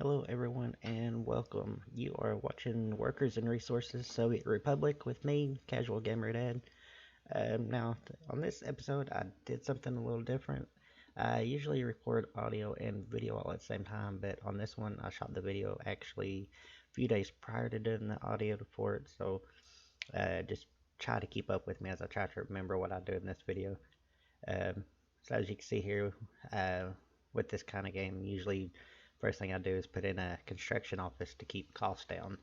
Hello, everyone, and welcome. You are watching Workers and Resources Soviet Republic with me, Casual Gamer Dad. On this episode, I did something a little different. I usually record audio and video all at the same time, but on this one, I shot the video actually a few days prior to doing the audio for it, so just try to keep up with me as I try to remember what I do in this video. Um, so as you can see here, uh, with this kind of game, usually first thing I do is put in a construction office to keep costs down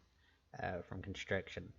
from construction.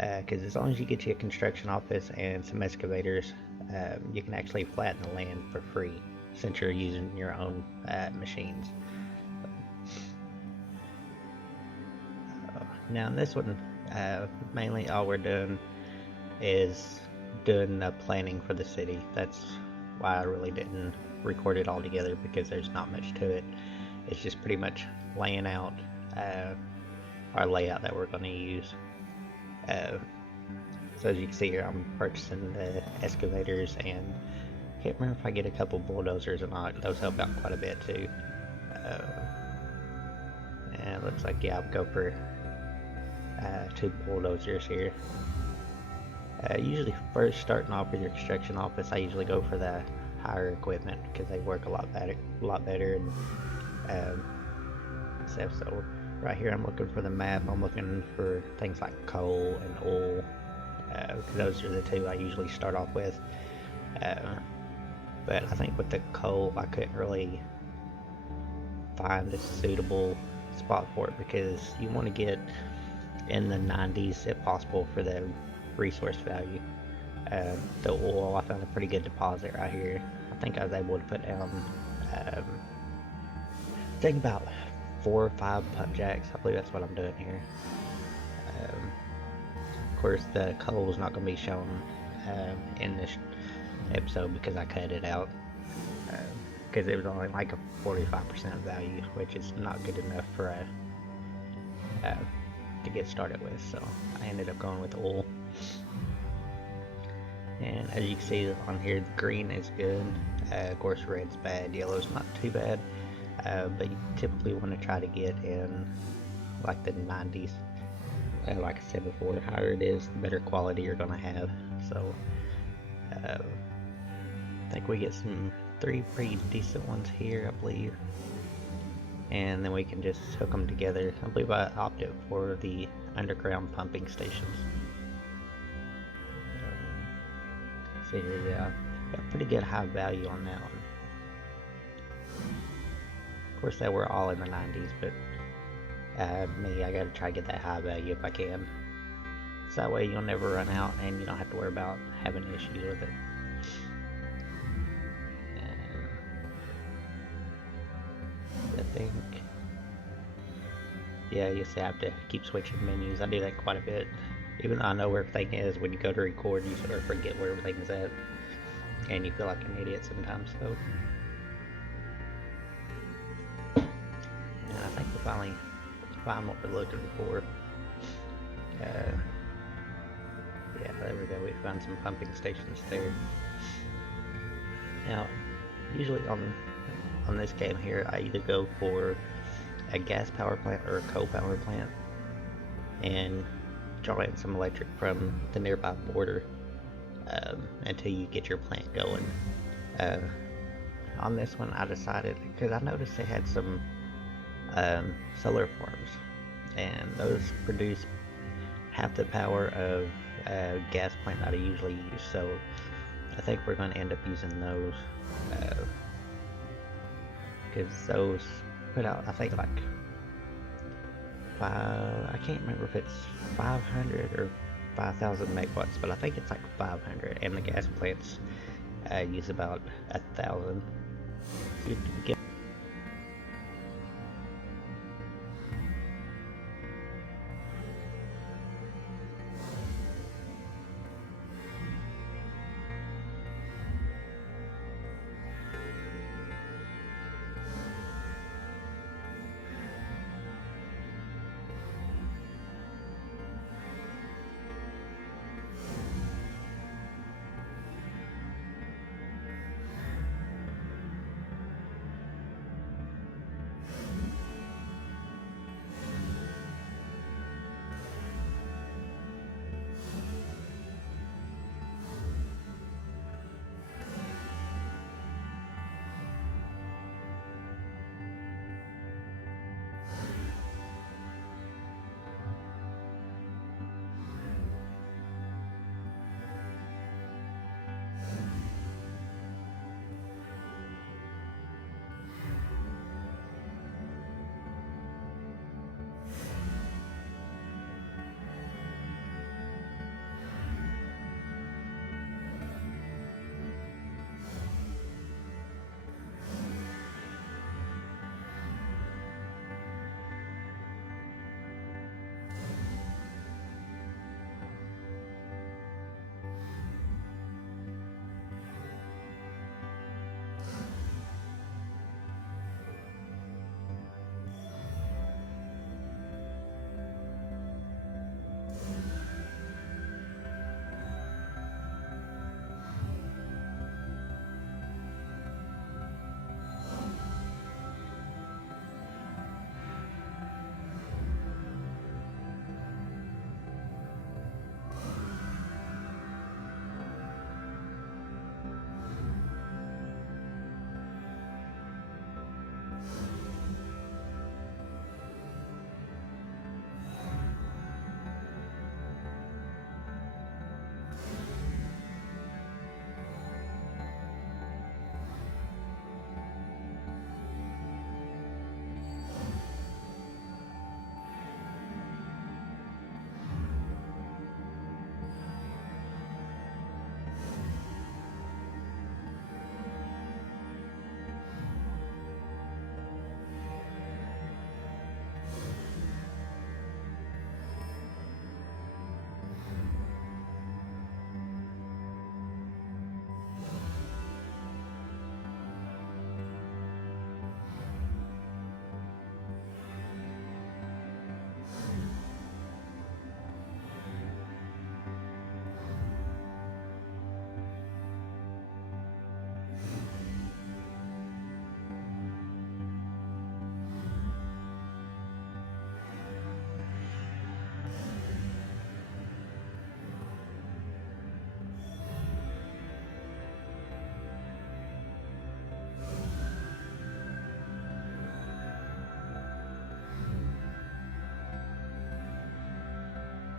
Because as long as you get you a construction office and some excavators, you can actually flatten the land for free since you're using your own machines. Now, in this one, mainly all we're doing is doing the planning for the city. That's why I really didn't record it all together because there's not much to it. It's just pretty much laying out uh, our layout that we're going to use. Uh, so as you can see here, I'm purchasing the excavators and can't remember if I get a couple bulldozers or not. Those help out quite a bit too. Uh, and it looks like, yeah, I'll go for two bulldozers here. Usually first starting off with your construction office, I usually go for the higher equipment because they work a lot better and um, stuff. So right here, I'm looking for the map. I'm looking for things like coal and oil. Those are the two I usually start off with. Uh, but I think with the coal, I couldn't really find a suitable spot for it because you want to get in the 90s if possible for the resource value. The oil, I found a pretty good deposit right here. I think I was able to put down, I think about 4 or 5 pump jacks. I believe that's what I'm doing here. Of course, the coal is not going to be shown in this episode because I cut it out because it was only like a 45% value, which is not good enough for to get started with. So I ended up going with oil. And as you can see on here, the green is good. Of course, red's bad. Yellow's not too bad. But you typically want to try to get in like the 90s. Like I said before, the higher it is, the better quality you're going to have. So I think we get some 3 pretty decent ones here, I believe. and then we can just hook them together. I believe I opted for the underground pumping stations. So yeah, got pretty good high value on that one. Of course, they were all in the 90s, but me, I gotta try to get that high value if I can. So that way you'll never run out and you don't have to worry about having issues with it. And I think, yeah, you see I have to keep switching menus. I do that quite a bit. Even though I know where everything is, when you go to record, you sort of forget where everything's at. And you feel like an idiot sometimes, so. And I think we finally find what we're looking for. Yeah, there we go. We found some pumping stations there. Now, usually on this game here, I either go for a gas power plant or a coal power plant, and draw in some electric from the nearby border until you get your plant going. On this one, I decided, because I noticed they had some solar farms, and those produce half the power of a gas plant that I usually use, so I think we're going to end up using those, because those put out, I think, like I can't remember if it's 500 or 5,000 megawatts, but I think it's like 500, and the gas plants use about 1,000.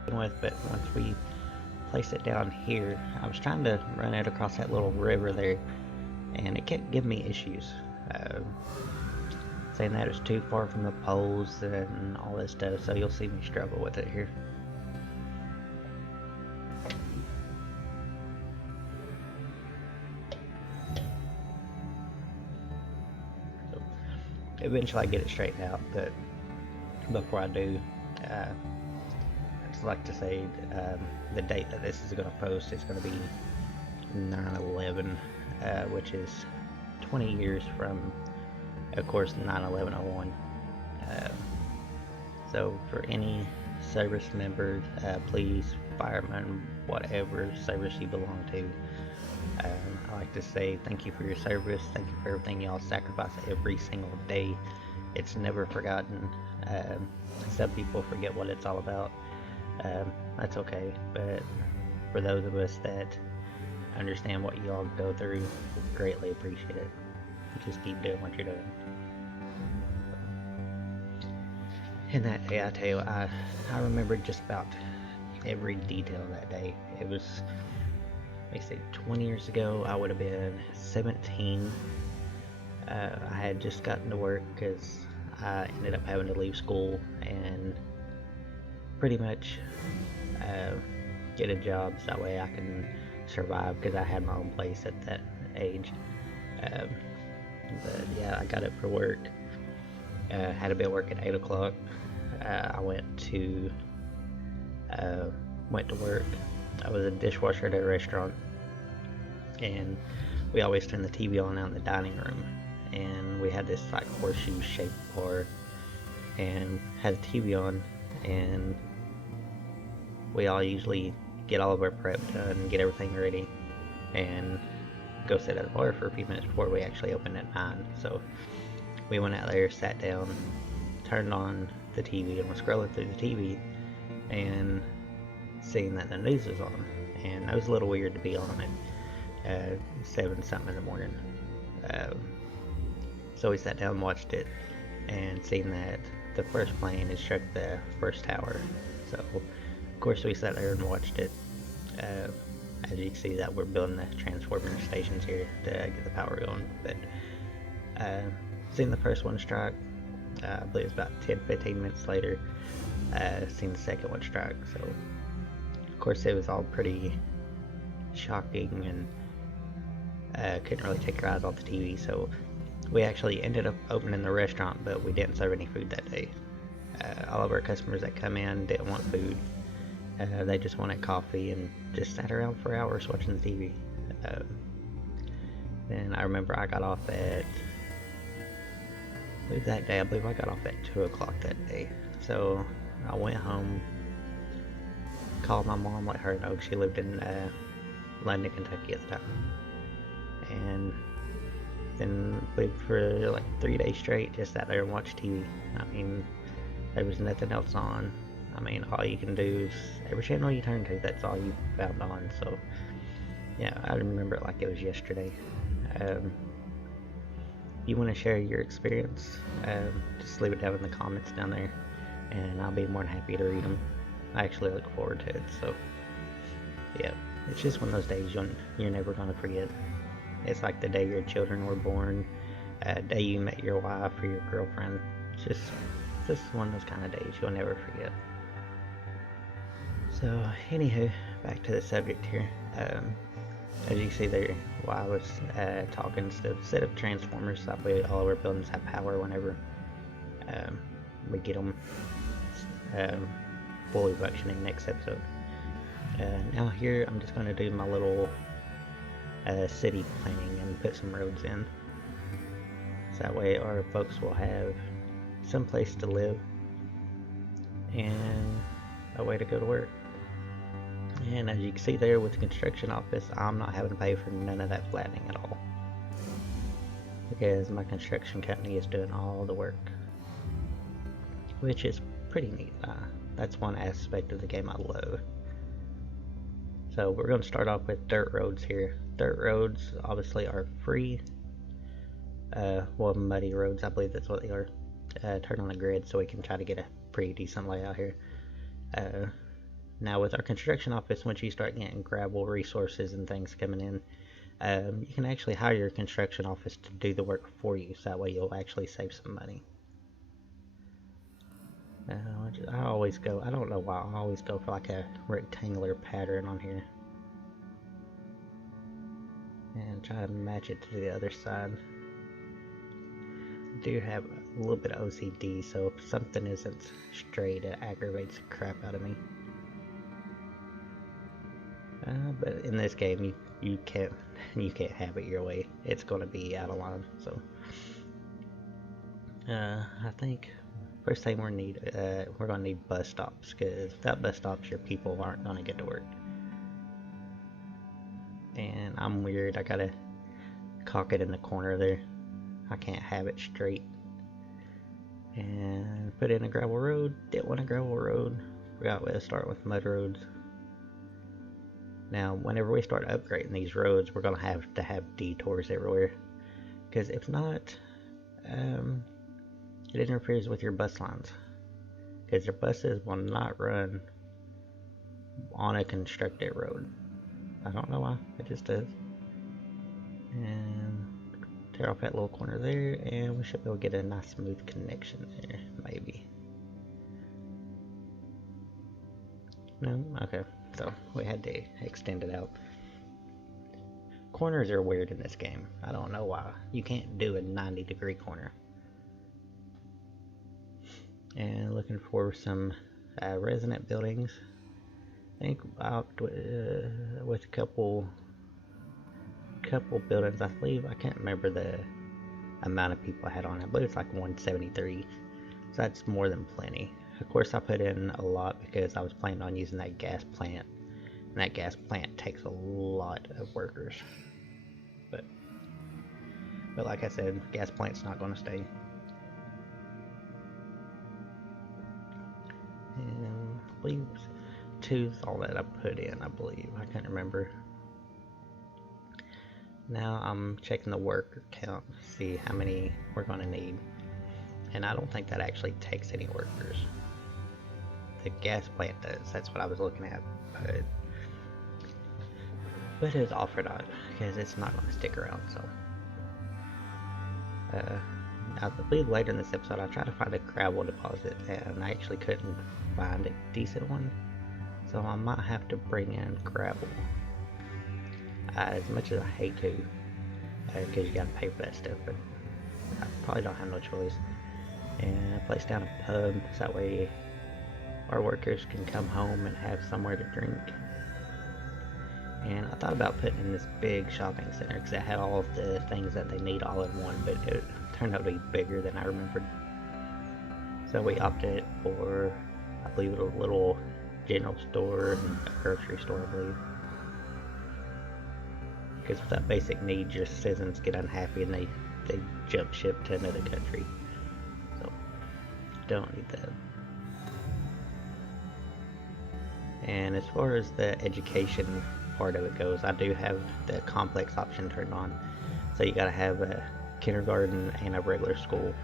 with, but once we place it down here, I was trying to run it across that little river there, and it kept giving me issues. Saying that it's too far from the poles and all this stuff, so you'll see me struggle with it here. So eventually I get it straightened out, but before I do, I'd just like to say the date that this is going to post is going to be 9/11, which is 20 years from, of course, 9/11/01. So for any service members, police, firemen, whatever service you belong to, I like to say thank you for your service. Thank you for everything y'all sacrifice every single day. It's never forgotten. Some people forget what it's all about. That's okay, but for those of us that understand what you all go through, greatly appreciate it. Just keep doing what you're doing. And that day, I tell you, I remember just about every detail of that day. It was, let me see, 20 years ago, I would have been 17. I had just gotten to work because I ended up having to leave school and pretty much get a job so that way I can survive, because I had my own place at that age. But yeah, I got up for work. Had to be at work at 8 o'clock. I went to work. I was a dishwasher at a restaurant, and we always turned the TV on out in the dining room. And we had this like horseshoe shaped bar, and had the TV on, and we all usually get all of our prep done, get everything ready, and go sit at the bar for a few minutes before we actually open at 9. So we went out there, sat down, turned on the TV, and was scrolling through the TV and seeing that the news was on. And it was a little weird to be on at 7 something in the morning. So we sat down and watched it, and seeing that the first plane had struck the first tower. So of course we sat there and watched it. As you can see, that we're building the transformer stations here to get the power going. But seeing the first one strike, I believe it was about 10-15 minutes later, seeing the second one strike. So of course it was all pretty shocking, and couldn't really take our eyes off the TV. So we actually ended up opening the restaurant, but we didn't serve any food that day. All of our customers that come in didn't want food. They just wanted coffee and just sat around for hours watching the TV. Then I remember I got off at, I believe I got off at 2 o'clock that day. So I went home, called my mom, let her know. She lived in London, Kentucky at the time. And then lived for like 3 days straight, just sat there and watched TV. I mean, there was nothing else on. I mean, all you can do is every channel you turn to, that's all you found on. So yeah, I remember it like it was yesterday. If you want to share your experience, just leave it down in the comments down there, and I'll be more than happy to read them. I actually look forward to it. So yeah, it's just one of those days you're never gonna forget. It's like the day your children were born, day you met your wife or your girlfriend. It's just one of those kind of days you'll never forget. So anywho, back to the subject here. As you see there, while I was talking, instead of transformers, that way all of our buildings have power whenever we get them fully functioning next episode. Now here I'm just going to do my little city planning and put some roads in, so that way our folks will have some place to live and a way to go to work. And as you can see there with the construction office, I'm not having to pay for none of that flattening at all, because my construction company is doing all the work, which is pretty neat. That's one aspect of the game I love. So we're going to start off with dirt roads here. Dirt roads obviously are free. Well, muddy roads, I believe that's what they are. Turn on the grid so we can try to get a pretty decent layout here. Now with our construction office, once you start getting gravel resources and things coming in, you can actually hire your construction office to do the work for you, so that way you'll actually save some money. I always go, I don't know why, I always go for like a rectangular pattern on here. And try to match it to the other side. I do have a little bit of OCD, so if something isn't straight, it aggravates the crap out of me. But in this game, you can't have it your way. It's going to be out of line. So I think first thing we're gonna need bus stops, because without bus stops, your people aren't gonna get to work. And I'm weird. I gotta cock it in the corner there. I can't have it straight. And put in a gravel road. Didn't want a gravel road. Forgot to start with mud roads. Now, whenever we start upgrading these roads, we're gonna have to have detours everywhere, because if not, it interferes with your bus lines, because your buses will not run on a constructed road. I don't know why, it just does. And tear off that little corner there, and we should be able to get a nice smooth connection there, maybe. No? Okay, so we had to extend it out. Corners are weird in this game. I don't know why. You can't do a 90-degree corner. And looking for some resident buildings. I think out with a couple buildings, I believe. I can't remember the amount of people I had on it, but it's like 173, so that's more than plenty. Of course, I put in a lot because I was planning on using that gas plant, and that gas plant takes a lot of workers. But like I said, gas plant's not going to stay. And I believe two's all that I put in, I believe. I can't remember. Now I'm checking the worker count to see how many we're going to need. And I don't think that actually takes any workers. The gas plant does, that's what I was looking at. But it's all for naught, because it's not going to stick around, so. I believe later in this episode I tried to find a gravel deposit, and I actually couldn't find a decent one. So I might have to bring in gravel. As much as I hate to, because you gotta pay for that stuff, but I probably don't have no choice. And I placed down a pub, so that way our workers can come home and have somewhere to drink. And I thought about putting in this big shopping center, because it had all of the things that they need all in one, but it turned out to be bigger than I remembered. So we opted for, I believe, a little general store and a grocery store, I believe. Because with that basic need, your citizens get unhappy and they jump ship to another country. So, don't need that. And as far as the education part of it goes, I do have the complex option turned on. So you gotta have a kindergarten and a regular school,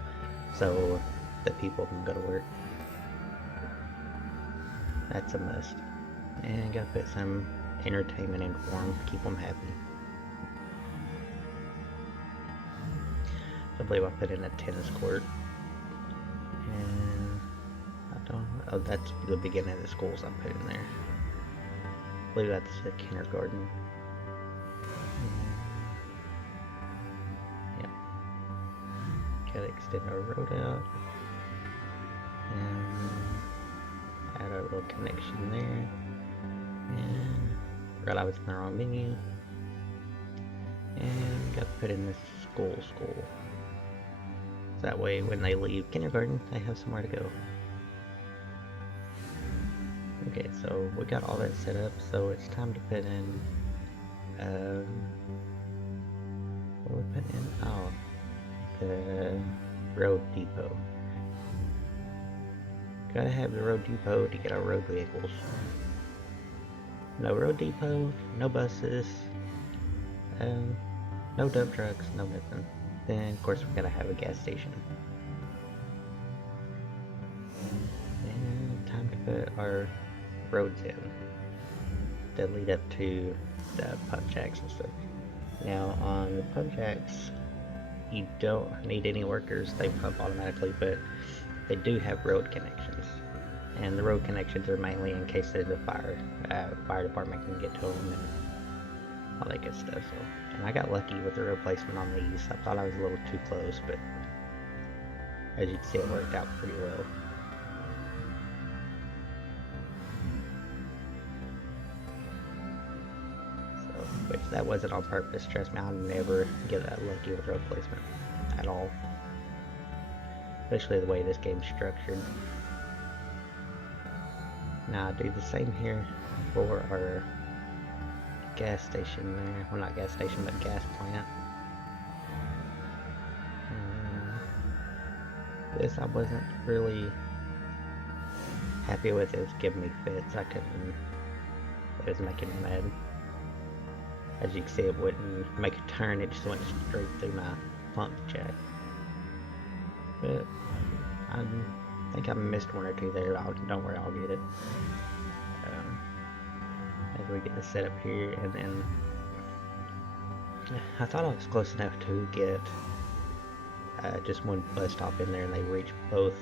so that people can go to work. That's a must. And gotta put some entertainment in for them, keep them happy. I believe I put in a tennis court. And I don't, oh, that's the beginning of the schools I put in there. I believe that's the kindergarten. Yep. Gotta extend our road out. And add a little connection there. And forgot I was in the wrong menu. And gotta put in this school. So that way when they leave kindergarten, they have somewhere to go. Okay, so we got all that set up, so it's time to put in, what do we put in? Oh, the road depot. Gotta have the road depot to get our road vehicles. No road depot, no buses, no dump trucks, no nothing. Then, of course, we gotta have a gas station. And time to put our roads in that lead up to the pump jacks and stuff. Now on the pump jacks, you don't need any workers, they pump automatically, but they do have road connections. And the road connections are mainly in case there's a fire. Fire department can get to them and all that good stuff. So, and I got lucky with the road placement on these. I thought I was a little too close, but as you can see, it worked out pretty well. So, which that wasn't on purpose. Trust me, I'll never get that lucky with road placement at all. Especially the way this game's structured. Now I do the same here for our gas station there. Well, not gas station, but gas plant. This I wasn't really happy with. It was giving me fits. I couldn't. It was making me mad. As you can see, it wouldn't make a turn. It just went straight through my pump jack. But I think I missed one or two there. Don't worry, I'll get it. As we get this set up here, and then I thought I was close enough to get just one bus stop in there, and they reach both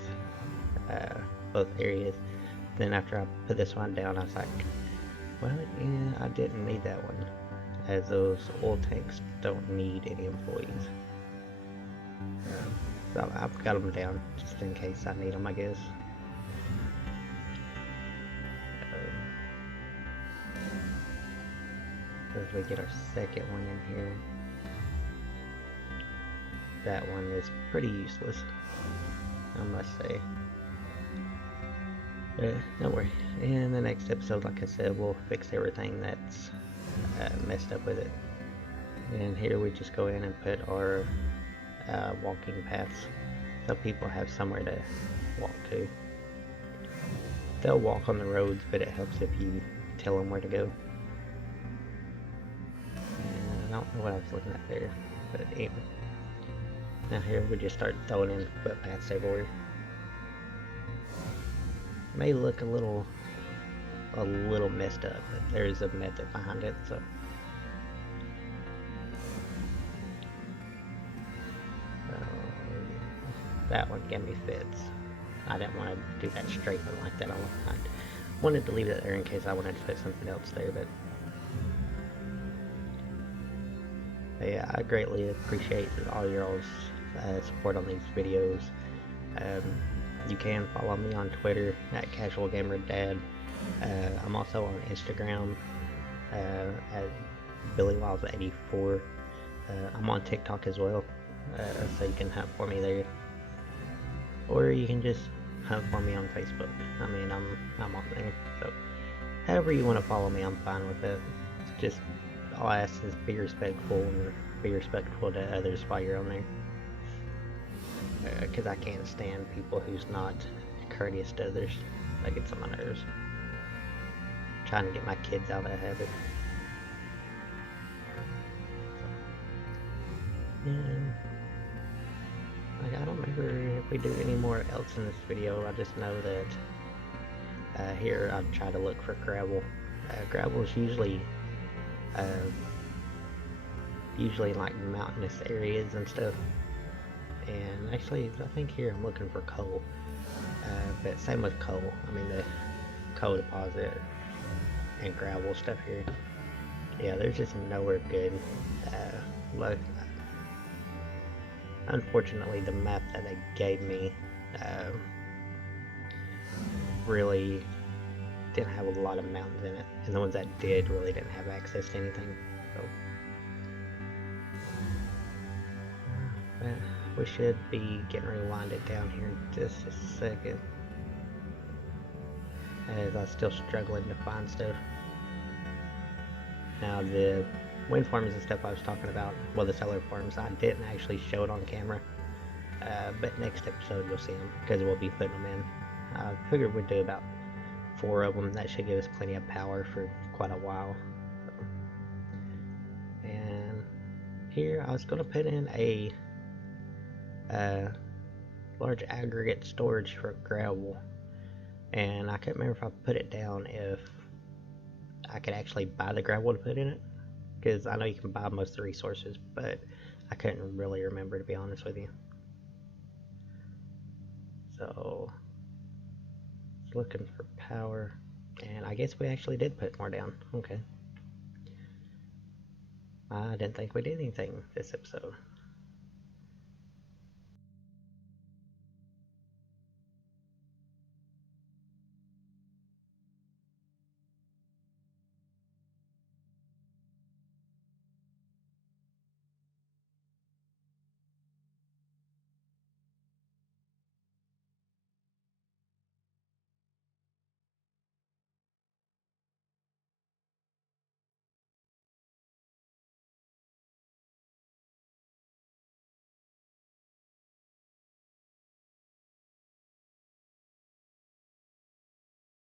areas. Then after I put this one down, I was like, well, yeah, I didn't need that one, as those oil tanks don't need any employees. So I've got them down just in case I need them, I guess. As we get our second one in here, that one is pretty useless, I must say. Don't worry. In the next episode, like I said, we'll fix everything that's messed up with it. And here we just go in and put our walking paths, so people have somewhere to walk to. They'll walk on the roads, but it helps if you tell them where to go. And I don't know what I was looking at there, but anyway. Now here we just start throwing in footpaths everywhere. May look a little messed up, but there's a method behind it, so. That one gave me fits. I didn't want to do that straight one like that. I wanted to leave it there in case I wanted to put something else there, but yeah, I greatly appreciate all your all's support on these videos. You can follow me on Twitter at CasualGamerDad. I'm also on Instagram at BillyWiles84. I'm on TikTok as well, so you can hunt for me there. Or you can just hunt for me on Facebook. I mean, I'm on there. So, however you want to follow me, I'm fine with it. It's just, all I ask is be respectful and be respectful to others while you're on there. Because I can't stand people who's not courteous to others. That gets on my nerves. I'm trying to get my kids out of that habit. And like, I don't remember if we do any more else in this video. I just know that here I try to look for gravel. Gravel is usually in like mountainous areas and stuff. And actually, I think here I'm looking for coal. But same with coal. I mean, the coal deposit and gravel stuff here. Yeah, there's just nowhere good. Look, unfortunately, the map that they gave me really didn't have a lot of mountains in it, and the ones that did really didn't have access to anything. So, but we should be getting rewinded down here in just a second, as I'm still struggling to find stuff. Now the wind farms and stuff I was talking about, well, the solar farms, I didn't actually show it on camera, but next episode you'll see them, because we'll be putting them in. I figured we'd do about 4 of them. That should give us plenty of power for quite a while. And here I was going to put in a large aggregate storage for gravel, and I couldn't remember if I put it down if I could actually buy the gravel to put in it, because I know you can buy most of the resources, but I couldn't really remember, to be honest with you. So, looking for power, and I guess we actually did put more down. Okay. I didn't think we did anything this episode.